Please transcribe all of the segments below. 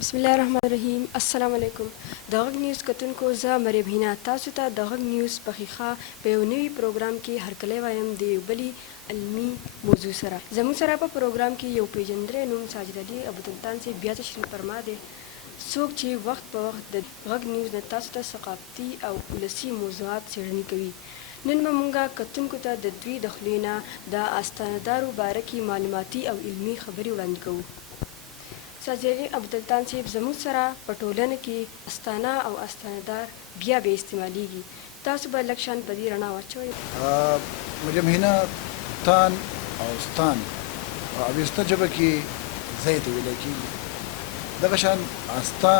بسم الله الرحمن الرحیم. السلام علیکم. د غږ نیوز کتونکو زه مریم هینا تاسو ته د غږ نیوز په ښیښه په یو نوي پروګرام کې هرکلی وایم د یو بلې علمي موضوع سره. زموږ سره په پروګرام کې یو پیژندلی نوم ساجد علي ابوسلطان صاحب بیا تشریف فرما دی، څوک چې وخت په وخت د غږ نیوز نه تاسو ته ثقافتي او ولسي موضوعات څېړنې کوي. نن به مونږ کتونکو ته د دوی د خولې نه د استاندارو باره کې معلوماتي او علمي خبرې وړاندې کوو. ساجد علي ابوسلطان صاحب زموږ سره په ټولنه کې استانه او استاندار بیا به استعمالیږي، تاسو به لږ شان په دې رڼا واچوئ. مریم هینا تان او ستان او اویسته ژبه کې ځای ته ویلی کېږي، دغه شان استا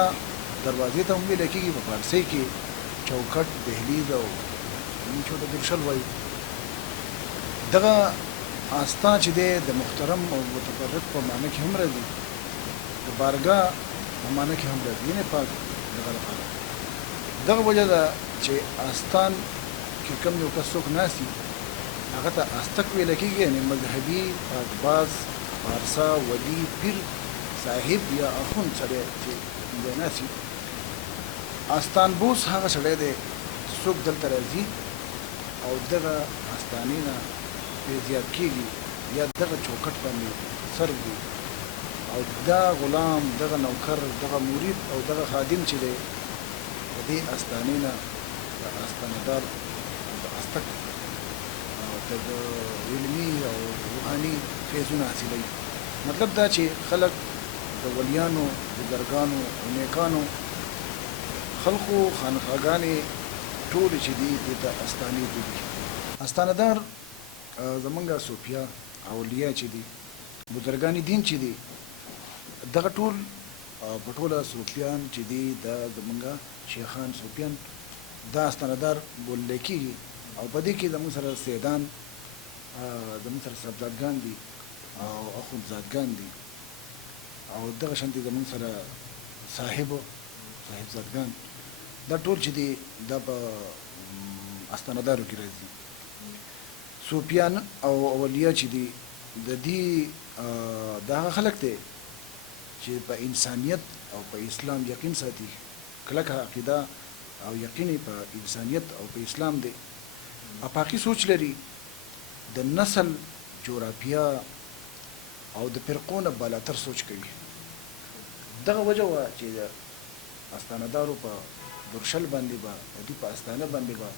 دروازې ته هم ویلی کېږي، په فارسۍ کې چوکټ، دهلیز او موږ ورته درشل وایو. دغه استا چې دی د محترم او متفرق په معنی کې هم راځي، د بارګاه په معنی کې هم راځي، یعنې پاک دغه لپاره. دغه وجه ده چې استان کې کوم یو کس څوک ناست وي هغه ته استک ویلی کېږي، یعنې مذهبي پاکباز، پارسا، ولي، پیر صاحب یا اخوند سړی چې دی ناست وي. استانبوس هغه سړی دی څوک دلته راځي او دغه استانې نه پرې زیات کېږي یا دغه چوکټ باندې سر وي، او دا غلام، دغه نوکر، دغه مرید او دغه خادم چې دی د دې استانې نه د استاندار د استک د علمي او روحاني فیضونه حاصلوي. مطلب دا چې خلک د ولیانو، بزرګانو او نیکانو خلقو خانقاګانې ټولې چې دي دې ته استانې بولي. استاندار زمونږ صوفیا اولیاء چې دي، بزرګان دین چې دي، دغه ټول په ټوله صوفیان چې دي دا زمونږ شیخان صوفیان دا استاندار بوللی کېږي. او په دې کې زموږ سره سیدان، زموږ سره صاحبزادګان دي او اخوندزادګان دي، او دغه شانتې زموږ سره صاحبزادګان، دا ټول چې دي دا په استاندارو کې راځي. صوفیان او اولیا چې دي د دې دا هغه خلک دی چې په انسانیت او په اسلام یقین ساتي، کلکه عقیده او یقین په انسانیت او په اسلام دی، افاقي سوچ لري، د نسل جغرافیه او د فرقو نه بالاتر سوچ کوي. دغه وجه وه چې د استاندارو په درشل باندې به د دوی په استانه باندې به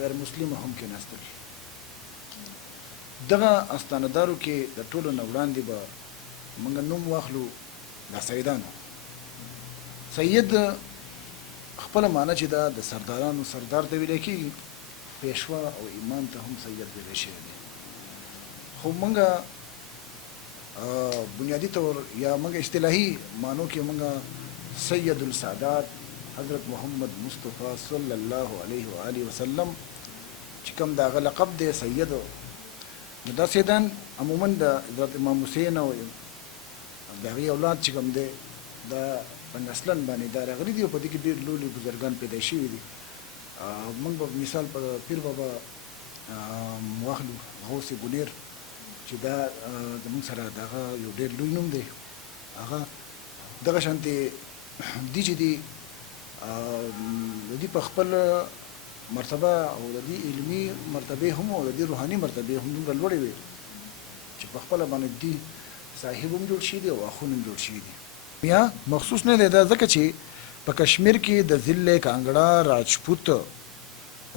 غیر مسلمه هم کېناستل. دغه استاندارو کې د ټولو نه وړاندې به موږ نوم واخلو د سیدانو. سید خپله معنی چې ده د سردارانو سردار ته ویلی کېږي، پیشوا او امام ته هم سید ویلی شوی دی. خو موږ بنیادي طور یا موږ اصطلاحي معنو کې موږ سید السادات حضرت محمد مصطفی صلی الله علیه و آله وسلم چې کوم د هغه لقب دی سید، نو دا سیدان عموما د حضرت امام حسین او د هغې اولاد چې کوم دی دا په نسلن باندې دا راغلي دي، او په دې کې ډېر لوی بزرګان پیدا شوي دي. موږ به مثال په پیر بابا واخلو، غوث ګنیر چې دا زموږ سره د هغه یو ډېر لوی نوم دی. هغه دغه شانتې دي چې دي د دې په خپل مرتبه او د دې علمي مرتبې هم او د دې روحاني مرتبې هم دومره لوړې وي چې په خپله باندې دي صاحب هم جوړ شوي دي او اخون هم جوړ شوي دي. یا مخصوص نه دی دا ځکه چې په کشمیر کې د ضلع کانګړه، راجپوت،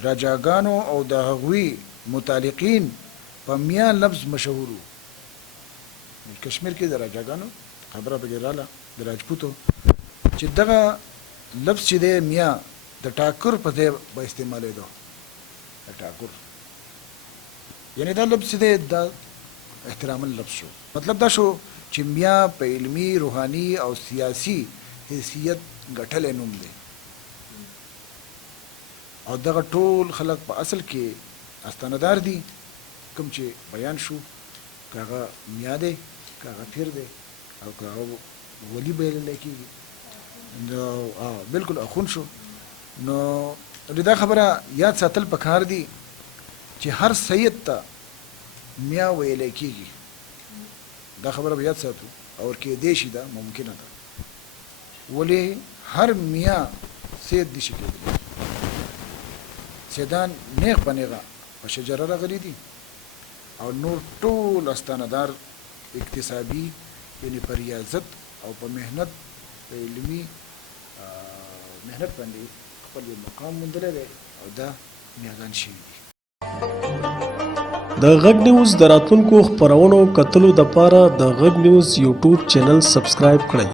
راجاګانو او د هغوی متعلقین په میا لفظ مشهور وو. کشمیر کې د راجاګانو خبره پکې راله، د راجپوتو چې دغه لفظ چې دی میا د ټاکر په ځای به استعمالېدو. د ټاکر یعنې دا لفظ چې دی دا احتراما لفظ شو. مطلب دا شو چې میا په علمي، روحاني او سیاسي حیثیت ګټلی نوم دی. او دغه ټول خلک په اصل کې استاندار دي، کوم چې بیان شو، که هغه میا دی، که هغه پیر دی، او که هغه ولی بللی کېږي، نو بلکل اخون شو. نو دا خبره یاد ساتل پکار دي چې هر سید ته میا ویلی کېږي. دا خبره به یاد ساتو او کېدای شي دا ممکنه ده. ولې هر میا سید دي شي کېدلی سیدان نیغ په نیغه په شجره راغلي دي او نور ټول استاندار اکتسابي یعنی په ریاضت او په مهنت په علمي مهنت باندې خپل یو مقام موندلی دی او دا میاګان شوي دي د غږ نیوز د راتلونکو خپرونو کتلو دپاره د غږ نیوز یوټیوب چینل سبسکرایب کړئ.